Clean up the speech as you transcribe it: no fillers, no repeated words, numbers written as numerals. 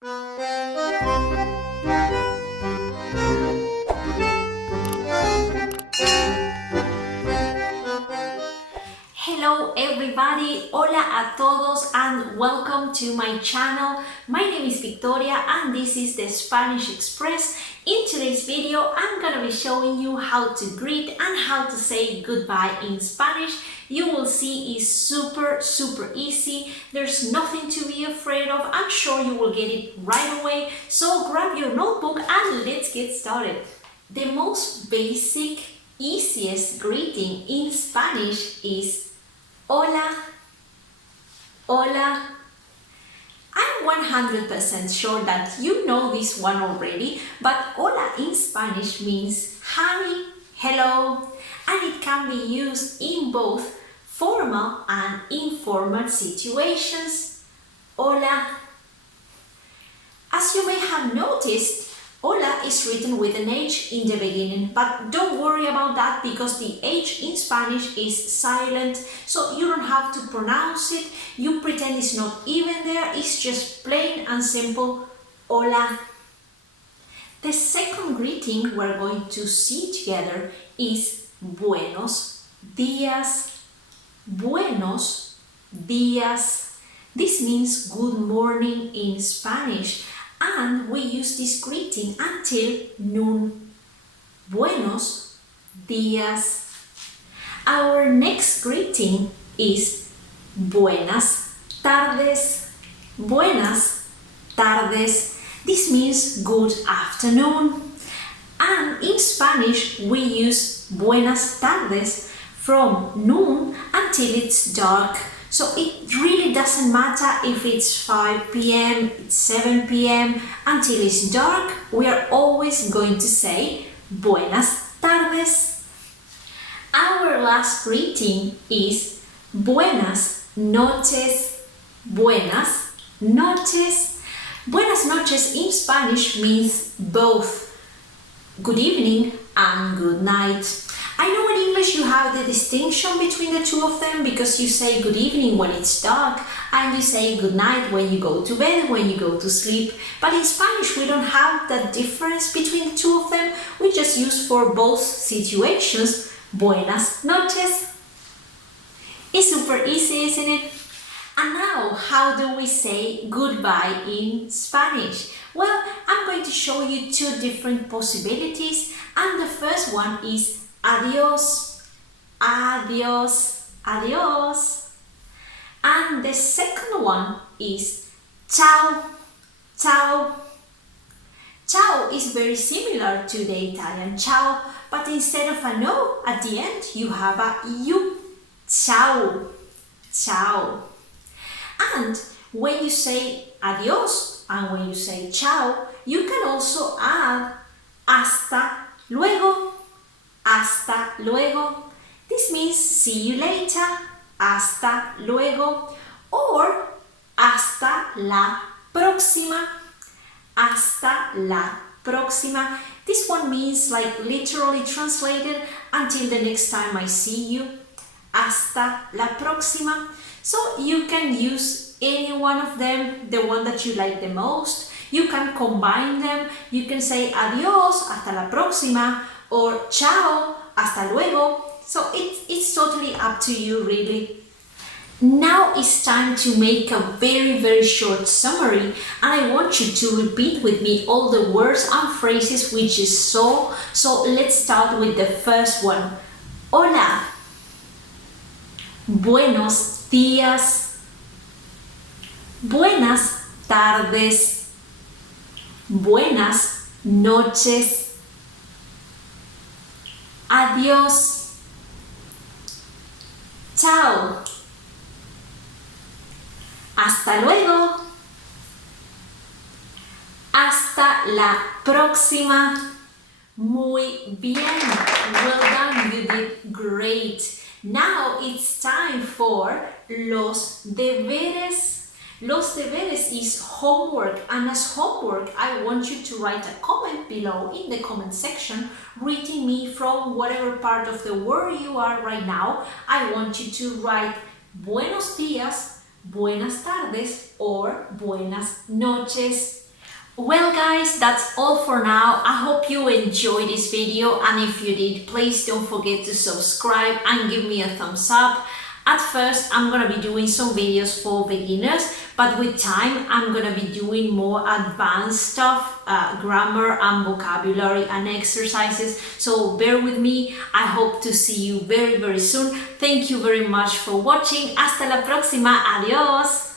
Hello everybody, hola a todos and welcome to my channel. My name is Victoria and this is the Spanish Express. In today's video, I'm gonna be showing you how to greet and how to say goodbye in Spanish. You will see it's super easy. There's nothing to be afraid of. I'm sure you will get it right away. So grab your notebook and let's get started. The most basic, easiest greeting in Spanish is Hola, hola. I'm 100% sure that you know this one already, but hola in Spanish means hi, hello, and it can be used in both formal and informal situations. Hola. As you may have noticed, hola is written with an H in the beginning, but don't worry about that because the H in Spanish is silent, so you don't have to pronounce it. You pretend it's not even there, it's just plain and simple, hola. The second greeting we're going to see together is Buenos Días. Buenos Días. This means good morning in Spanish. And we use this greeting until noon. Buenos días. Our next greeting is Buenas tardes. Buenas tardes. This means good afternoon. And in Spanish, we use Buenas tardes from noon until it's dark. So it really doesn't matter if it's 5 p.m., it's 7 p.m. Until it's dark, we are always going to say Buenas tardes. Our last greeting is Buenas noches. Buenas noches. Buenas noches in Spanish means both good evening and good night. I know in English you have the distinction between the two of them because you say good evening when it's dark and you say good night when you go to bed, when you go to sleep. But in Spanish we don't have that difference between the two of them. We just use for both situations Buenas noches. It's super easy, isn't it? And now, how do we say goodbye in Spanish? Well, I'm going to show you two different possibilities, and the first one is Adiós, adiós, adiós. And the second one is Chau, chau. Chau is very similar to the Italian ciao, but instead of an O at the end, you have a U. Chau, chau. And when you say adiós and when you say chau, you can also add hasta luego. Hasta luego. This means see you later. Hasta luego. Or hasta la próxima. Hasta la próxima. This one means, like literally translated, until the next time I see you. Hasta la próxima. So you can use any one of them, the one that you like the most. You can combine them. You can say adiós, hasta la próxima, or chao, hasta luego. So it's totally up to you, really. Now it's time to make a very short summary, and I want you to repeat with me all the words and phrases we just saw. So let's start with the first one. Hola. Buenos días. Buenas tardes. Buenas noches. Adiós. Chao. Hasta luego. Hasta la próxima. Muy bien. Well done. You did great. Now it's time for los deberes. Los deberes is homework, and as homework I want you to write a comment below in the comment section, reading me from whatever part of the world you are right now. I want you to write Buenos días, Buenas tardes or Buenas noches. Well guys, that's all for now. I hope you enjoyed this video, and if you did, please don't forget to subscribe and give me a thumbs up. At first, I'm gonna be doing some videos for beginners, but with time, I'm gonna be doing more advanced stuff, grammar and vocabulary and exercises. So bear with me. I hope to see you very, very soon. Thank you very much for watching. Hasta la próxima. Adiós.